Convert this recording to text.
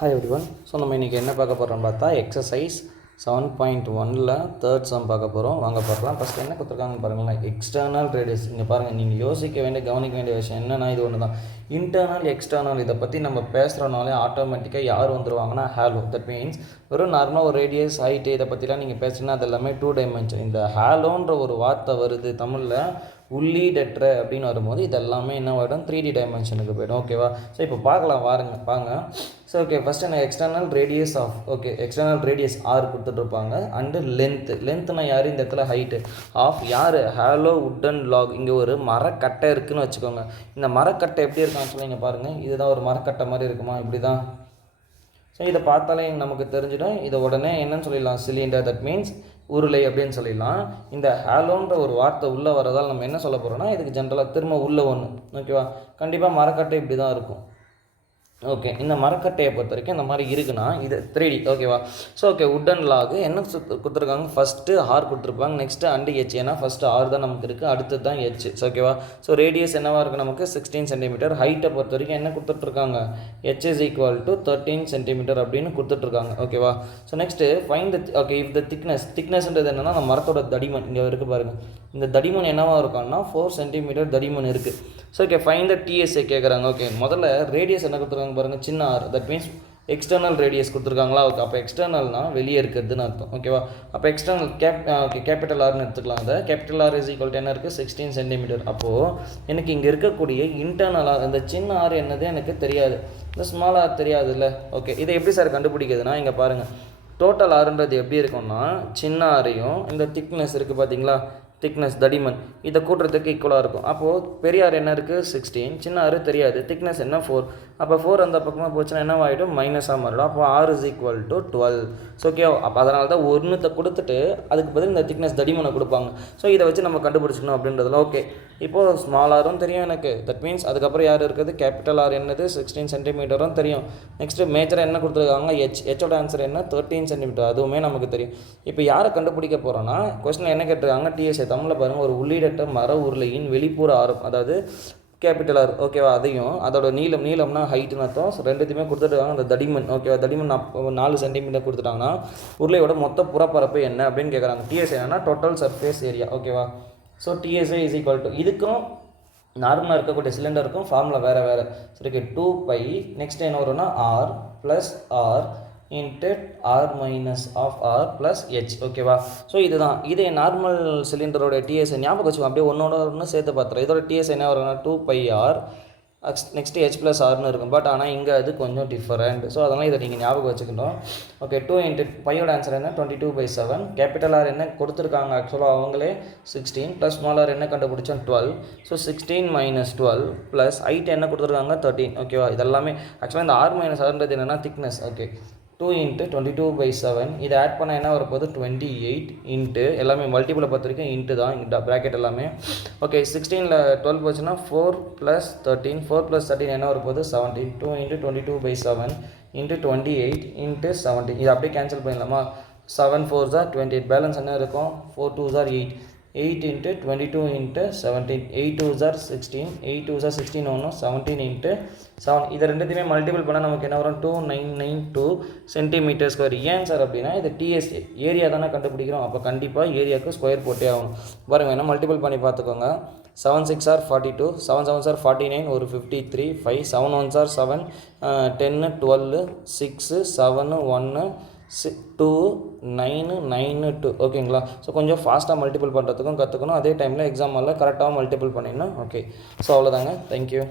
Hi everyone. So நம்ம இன்றைக்கி என்ன பார்க்க போகிறோம்னு பார்த்தா எக்ஸசைஸ் 7.1ல் தேர்ட் சம் பார்க்க போகிறோம். வாங்க பார்க்கலாம். ஃபஸ்ட்டு என்ன கொடுத்துருக்காங்கன்னு பாருங்களேன். External radius. இங்கே பாருங்கள், நீங்கள் யோசிக்க வேண்டிய கவனிக்க வேண்டிய விஷயம் என்னென்னா இது ஒன்று தான். இன்டர்னல் எக்ஸ்டர்னல் இதை பற்றி நம்ம பேசுகிறனாலே ஆட்டோமேட்டிக்காக யார் வந்துடுவாங்கன்னா ஹேலோ. தட் மீன்ஸ் வெறும் நார்மலாக ஒரு ரேடியஸ் ஹைட்டு இதை பற்றிலாம் நீங்கள் பேசுனா அது எல்லாமே 2 டைமென்ஷன். இந்த ஹேலோன்ற ஒரு வார்த்தை வருது தமிழில், உள்ளீடற்ற அப்படின்னு வரும்போது இது எல்லாமே என்ன ஆகிடும், 3D டைமென்ஷனுக்கு போய்டும். ஓகேவா? ஸோ இப்போ பார்க்கலாம் வாங்க. ஸோ ஓகே, ஃபஸ்ட்டு என்ன external radius of, okay external radius R கொடுத்துட்ருப்பாங்க. அண்டு லென்த்துனா யார் இந்த இடத்துல ஹைட்டு ஆஃப் யார், ஹேலோ உட்டன் லாக். இங்கே ஒரு மரக்கட்டை இருக்குதுன்னு வச்சுக்கோங்க. இந்த மரக்கட்டை எப்படி இருக்கான்னு சொல்லி இங்கே பாருங்கள். இதுதான் ஒரு மரக்கட்டை மாதிரி இருக்குமா, இப்படி தான். ஸோ இதை பார்த்தாலே நமக்கு தெரிஞ்சிடும். இதை உடனே என்னன்னு சொல்லிடலாம், சிலிண்டர். தட் மீன்ஸ் உருளை அப்படின்னு சொல்லிடலாம். இந்த ஹேலோன்ற ஒரு வார்த்தை உள்ளே வரதால் நம்ம என்ன சொல்ல போகிறோம்னா, இதுக்கு ஜென்ரலாக திரும்ப உள்ளே ஒன்று. ஓகேவா? கண்டிப்பாக மரக்கட்டை இப்படி தான் இருக்கும். ஓகே, இந்த மரக்கட்டையை பொறுத்த வரைக்கும் இந்த மாதிரி இருக்குன்னா இது 3D. ஓகேவா? ஸோ ஓகே, உட்டன் லாகு என்ன கொடுத்துருக்காங்க, ஃபஸ்ட்டு ஆர் கொடுத்துருப்பாங்க, நெக்ஸ்ட்டு அண்டு ஹெச். ஏன்னா ஃபஸ்ட்டு ஆர் தான் நமக்கு இருக்குது, அடுத்தது தான் ஹெச். ஓகேவா? ஸோ ரேடியஸ் என்னவாக இருக்குது நமக்கு 16 சென்டிமீட்டர். ஹைட்டை பொறுத்த வரைக்கும் என்ன கொடுத்துட்ருக்காங்க, H is equal to 13 centimetre அப்படின்னு கொடுத்துட்ருக்காங்க. ஓகேவா? So next find the, okay இந்த திக்னஸ்ன்றது என்னென்னா நம்ம மரத்தோட தடிமன் இங்கே இருக்குது பாருங்கள். இந்த தடிமன் என்னவாக இருக்கான்னா 4 சென்டிமீட்டர் தடிமன் இருக்குது. So okay, find the TSA கேட்குறாங்க. ஓகே, முதல்ல ரேடியஸ் என்ன கொடுத்துருக்காங்க பாருங்கள், சின்ன R. That means external radius கொடுத்துருக்காங்களா. ஓகே, அப்போ எக்ஸ்டர்னல்னால் வெளியே இருக்கிறதுன்னு அர்த்தம். ஓகேவா? அப்போ எக்ஸ்டர்னல் ஓகே கேபிட்டல் ஆர்னு எடுத்துக்கலாம். அந்த capital R is equal to என்ன இருக்குது, 16 சென்டிமீட்டர். அப்போது எனக்கு இங்கே இருக்கக்கூடிய இன்டர்னல் ஆர், இந்த சின்ன ஆர் என்னது எனக்கு தெரியாது, இந்த ஸ்மால் ஆர் தெரியாது இல்லை. ஓகே, இதை எப்படி சார் கண்டுபிடிக்கிறதுனா இங்கே பாருங்கள், டோட்டல் ஆறுன்றது எப்படி இருக்கும்னா சின்ன ஆரையும் இந்த திக்னஸ் இருக்குது பார்த்தீங்களா, திக்னஸ் தடிமன், இதை கூட்டுறதுக்கு ஈக்குவலாக இருக்கும். அப்போது பெரிய ஆர் என்ன இருக்குது 16, சின்ன ஆறு தெரியாது, திக்னஸ் என்ன 4. அப்போ 4 அந்த பக்கமாக போச்சுன்னா என்ன ஆகிடும், மைனஸாக மாறிடும். அப்போ R is equal to 12. So okay, அப்போ அதனால தான் ஒன்றுத்தை கொடுத்துட்டு அதுக்கு பதில் இந்த திக்னஸ் தடிமனை கொடுப்பாங்க. ஸோ இதை வச்சு நம்ம கண்டுபிடிச்சிக்கணும் அப்படின்றதுல. ஓகே, இப்போது ஸ்மால் ஆரும் தெரியும் எனக்கு. தட் மீன்ஸ் அதுக்கப்புறம் யார் இருக்குது, கேபிட்டல் ஆர் என்னது 16 சென்டிமீட்டரும் தெரியும். நெக்ஸ்ட்டு மேஜராக என்ன கொடுத்துருக்காங்க, ஹெச்சோட ஆன்சர் என்ன 13 சென்டிமீட்டர், அதுவுமே நமக்கு தெரியும். இப்போ யாரை கண்டுபிடிக்க போகிறோன்னா, கொஸ்டின் என்ன கேட்டிருக்காங்க, டிஎஸ்ஏ தமிழில் பாருங்கள், ஒரு உள்ளீடற்ற மர உருளையின் வெளிப்புற ஆரம், அதாவது கேபிட்டல் ஆர். ஓகேவா? அதையும் அதோட நீளம்னா ஹைட்டுன்னு அர்த்தம். ஸோ ரெண்டுத்தையுமே கொடுத்துட்டாங்க. அந்த தடிமன், ஓகேவா, தடிமன் 4 சென்டிமீட்டர் கொடுத்துட்டாங்கன்னா உருளையோட மொத்த புறப்பரப்பு என்ன அப்படின்னு கேட்குறாங்க. டிஎஸ்ஏ என்னன்னா டோட்டல் சர்ஃபேஸ் ஏரியா. ஓகேவா? So DSA is equal to, இதுக்கும் நார்மலாக இருக்கக்கூடிய சிலிண்டருக்கும் ஃபார்முலா வேறு. சரி, 2π நெக்ஸ்ட் என்ன வரும்னா R plus R into R minus of R plus H. ஓகேவா? ஸோ இதுதான் இது நார்மல் சிலிண்டரோட டிஎஸ்ஐ ஞாபகம் வச்சுக்கோங்க. அப்படியே ஒன்று சேர்த்து பார்த்துறோம். இதோட டிஎஸ்ஐ என்ன வரும்னா 2πr நெக்ஸ்ட்டு ஹெச் ப்ளஸ் ஆர்னு இருக்கும். பட் ஆனால் இங்கே அது கொஞ்சம் டிஃபரெண்ட். ஸோ அதனால் இதை நீங்கள் ஞாபகம் வச்சுக்கணும். ஓகே, 2 இன்ட்டு பையோட ஆன்சர் என்ன 22/7. கேபிட்டல் ஆர் என்ன கொடுத்துருக்காங்க, ஆக்சுவலாக அவங்களே 16 ப்ளஸ் ஸ்மால் ஆர் என்ன கண்டுபிடிச்சோம் 12. ஸோ 16 மைனஸ் 12 ப்ளஸ் ஹைட் என்ன கொடுத்துருக்காங்க 13. ஓகேவா? இதெல்லாமே ஆக்சுவலாக இந்த ஆர் மைனஸ் ஆர்ன்றது என்னென்னா திக்னஸ். ஓகே, 2 இன்ட்டு 22/7 இதை ஆட் பண்ணால் என்ன வரப்போகுது 28 இன்ட்டு எல்லாமே மல்டிபிளை பொறுத்த வரைக்கும் இன்ட்டு தான் இங்கே ப்ராக்கெட் எல்லாமே. ஓகே, 16ல் 12 போச்சுன்னா 4 + 13, 4 + 13 என்ன வரப்போகுது 17. 2 இன்ட்டு 22/7 இன்ட்டு 28 இன்ட்டு 17. இது அப்படியே கேன்சல் பண்ணிடலாமா. 7 4s are 28, பேலன்ஸ் என்ன இருக்கும் 4 2s are 8. 8 into 22 into 17, 8 2s are 16, 8 2s are 16 ஒன்றும் 17 இன்ட்டு 7. இதை ரெண்டுத்தையுமே மல்டிபிள் பண்ணால் நமக்கு என்ன வரும் 2992 சென்டிமீட்டர் ஸ்கொயர். ஏன் சார் அப்படின்னா இது டிஎஸ் ஏரியா தானே கண்டுபிடிக்கிறோம். அப்போ கண்டிப்பாக ஏரியாவுக்கு ஸ்கொயர் போட்டே ஆகணும். பாருங்கள், வேணால் மல்டிபிள் பண்ணி பார்த்துக்கோங்க. 7 6 are 42, 7 7 are 49, ஒரு 53, 5 7 1s are 7, 10 12, 6 7 1 2 9 9 2. ஓகேங்களா? ஸோ கொஞ்சம் ஃபாஸ்ட்டாக மல்டிபிள் பண்ணுறதுக்கும் கற்றுக்கணும். அதே டைமில் எக்ஸாமில் கரெக்டாக மல்டிபிள் பண்ணிடணும். ஓகே, ஸோ அவ்வளோதாங்க. தேங்க்யூ.